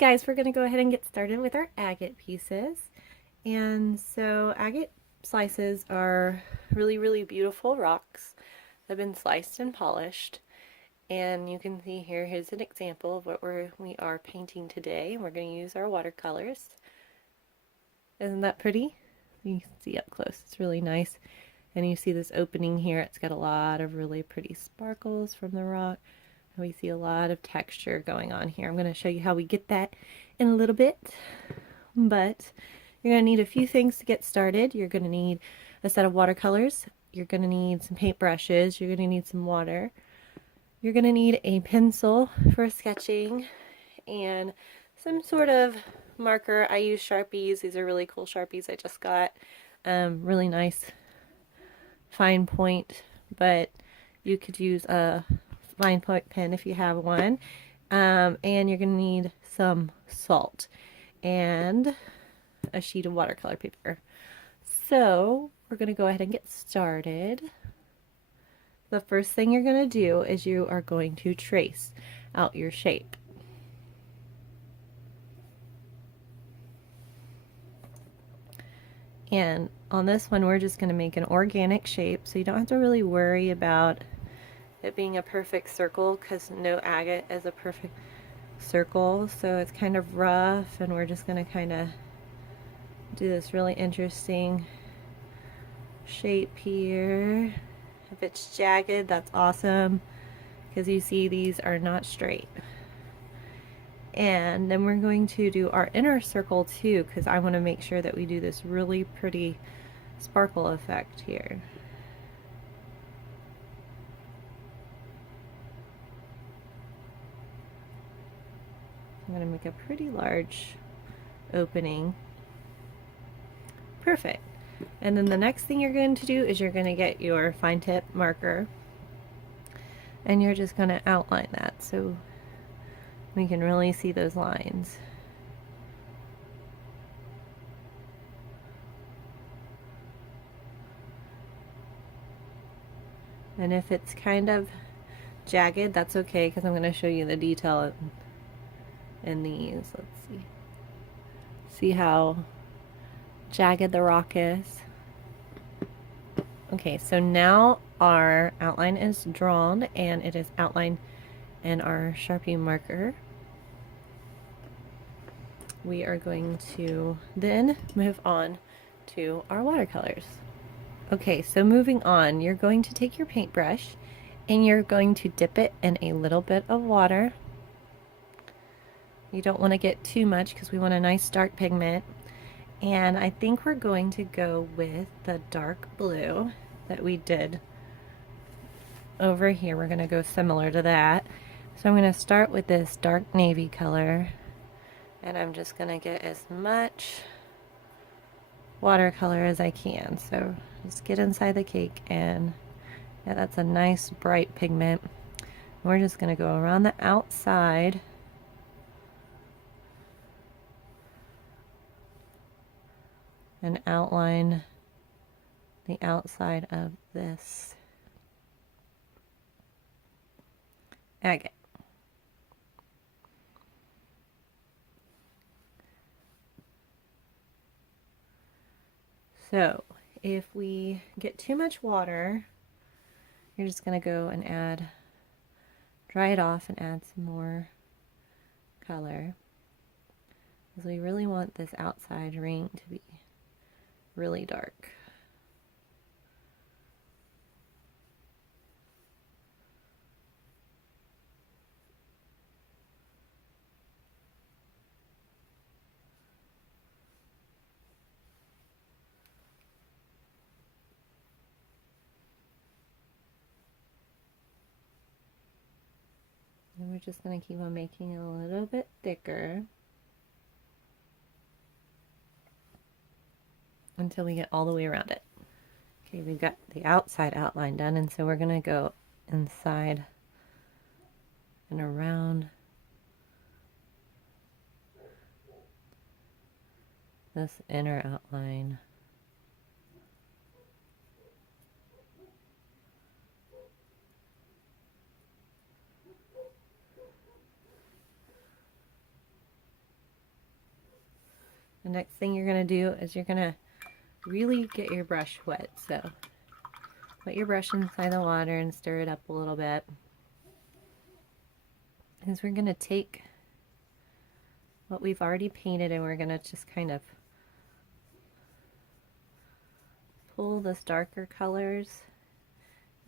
guys, we're going to go ahead and get started with our agate pieces. And so agate slices are really beautiful rocks that have been sliced and polished. And you can see here's an example of what we are painting today. We're going to use our watercolors. Isn't that pretty? You can see up close. It's really nice. And you see this opening here. It's got a lot of really pretty sparkles from the rock. We see a lot of texture going on here. I'm going to show you how we get that in a little bit, but you're going to need a few things to get started. You're going to need a set of watercolors. You're going to need some paint brushes. You're going to need some water. You're going to need a pencil for sketching and some sort of marker. I use Sharpies. These are really cool Sharpies I just got. Really nice fine point, but you could use a fine point pen if you have one. And you're going to need some salt and a sheet of watercolor paper. So we're going to go ahead and get started. The first thing you're going to do is you are going to trace out your shape. And on this one, we're just going to make an organic shape, so you don't have to really worry about it being a perfect circle because no agate is a perfect circle, so it's kind of rough, and we're just going to kind of do this really interesting shape here. If it's jagged, that's awesome because you see these are not straight. And then we're going to do our inner circle too, because I want to make sure that we do this really pretty sparkle effect here. I'm going to make a pretty large opening. Perfect. And then the next thing you're going to do is you're going to get your fine tip marker and you're just going to outline that so we can really see those lines. And if it's kind of jagged, that's okay because I'm going to show you the detail in these. Let's see. See how jagged the rock is? Okay, so now our outline is drawn and it is outlined in our Sharpie marker. We are going to then move on to our watercolors. Okay, so moving on, you're going to take your paintbrush and you're going to dip it in a little bit of water. You don't want to get too much because we want a nice dark pigment. And I think we're going to go with the dark blue that we did over here. We're going to go similar to that. So I'm going to start with this dark navy color. And I'm just going to get as much watercolor as I can. So just get inside the cake and yeah, that's a nice bright pigment. We're just going to go around the outside. And outline the outside of this agate. So if we get too much water, you're just going to go and dry it off and add some more color. Because we really want this outside ring to be really dark. And we're just going to keep on making it a little bit thicker until we get all the way around it. Okay, we've got the outside outline done, and so we're going to go inside and around this inner outline. the next thing you're going to do is you're going to really get your brush wet. So put your brush inside the water and stir it up a little bit. Is we're going to take what we've already painted and we're going to just kind of pull those darker colors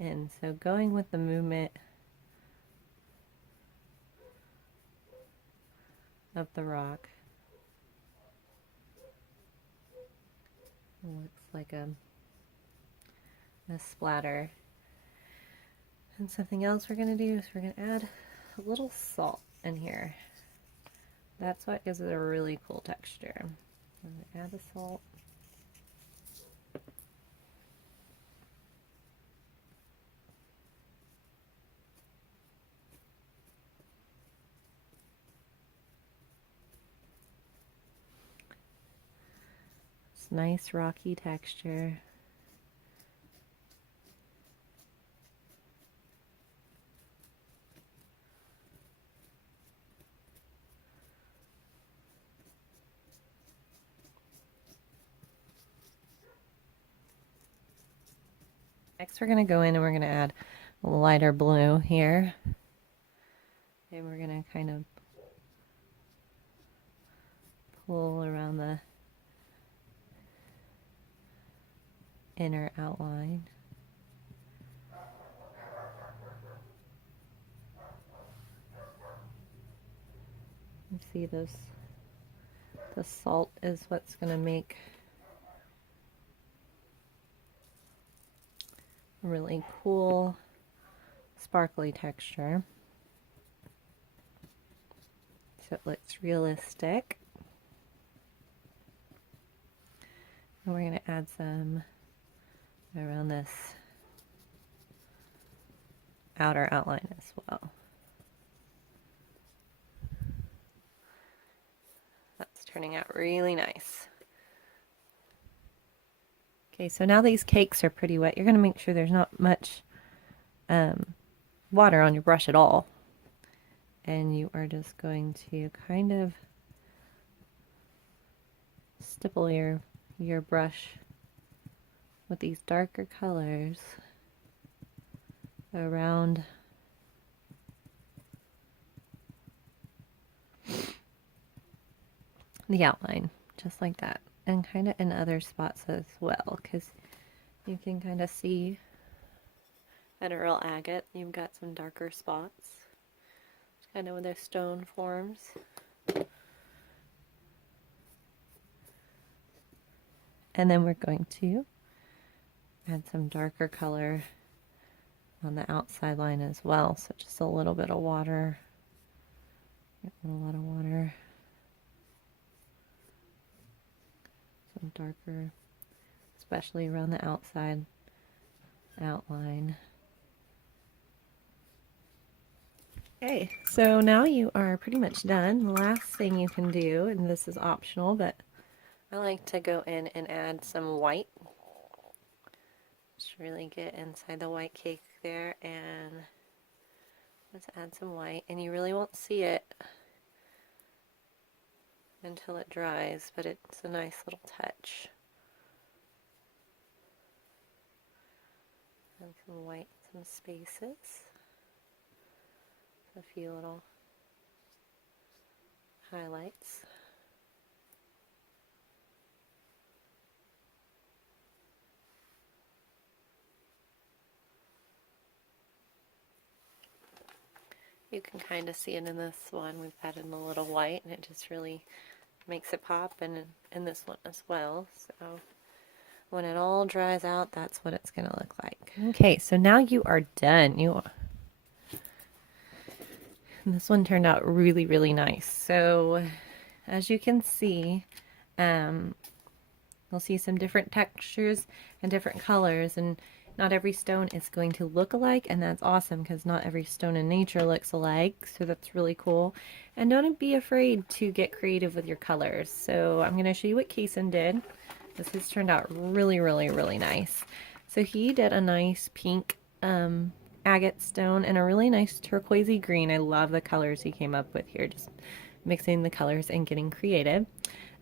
in. So going with the movement of the rock. It looks like a splatter. And something else we're going to do is we're going to add a little salt in here. That's what gives it a really cool texture. I'm going to add the salt. It's nice rocky texture. Next we're going to go in and we're going to add a lighter blue here. And we're going to kind of pull around the inner outline. You see the salt is what's going to make a really cool sparkly texture. So it looks realistic. And we're going to add some around this outer outline as well. That's turning out really nice. Okay, so now these cakes are pretty wet. You're going to make sure there's not much water on your brush at all. And you are just going to kind of stipple your brush with these darker colors around the outline, just like that. And kind of in other spots as well, because you can kind of see at a real agate, you've got some darker spots, kind of with their stone forms. And then we're going to add some darker color on the outside line as well. So just a little bit of water, a lot of water. Some darker, especially around the outside outline. Okay, so now you are pretty much done. The last thing you can do, and this is optional, but I like to go in and add some white. Just really get inside the white cake there, and let's add some white. And you really won't see it until it dries, but it's a nice little touch. And some white, some spaces. A few little highlights. You can kind of see it in this one. We've added a little white, and it just really makes it pop, and in this one as well. So when it all dries out, that's what it's going to look like. Okay, so now you are done. And this one turned out really, really nice. So as you can see, you'll see some different textures and different colors, and not every stone is going to look alike, and that's awesome because not every stone in nature looks alike, so that's really cool. And don't be afraid to get creative with your colors. So I'm going to show you what Kason did. This has turned out really, really, really nice. So he did a nice pink agate stone and a really nice turquoisey green. I love the colors he came up with here, just mixing the colors and getting creative.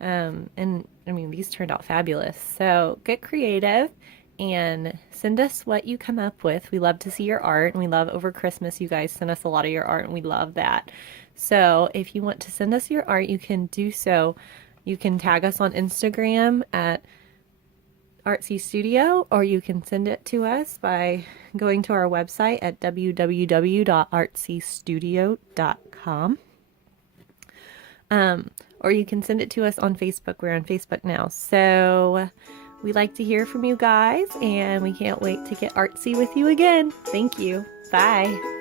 And I mean, these turned out fabulous. So get creative and send us what you come up with. We love to see your art, and we love over Christmas you guys send us a lot of your art, and we love that. So if you want to send us your art, you can do so. You can tag us on Instagram at Artsy Studio, or you can send it to us by going to our website at www.artsystudio.com. Or you can send it to us on Facebook. We're on Facebook now. So we like to hear from you guys, and we can't wait to get artsy with you again. Thank you. Bye.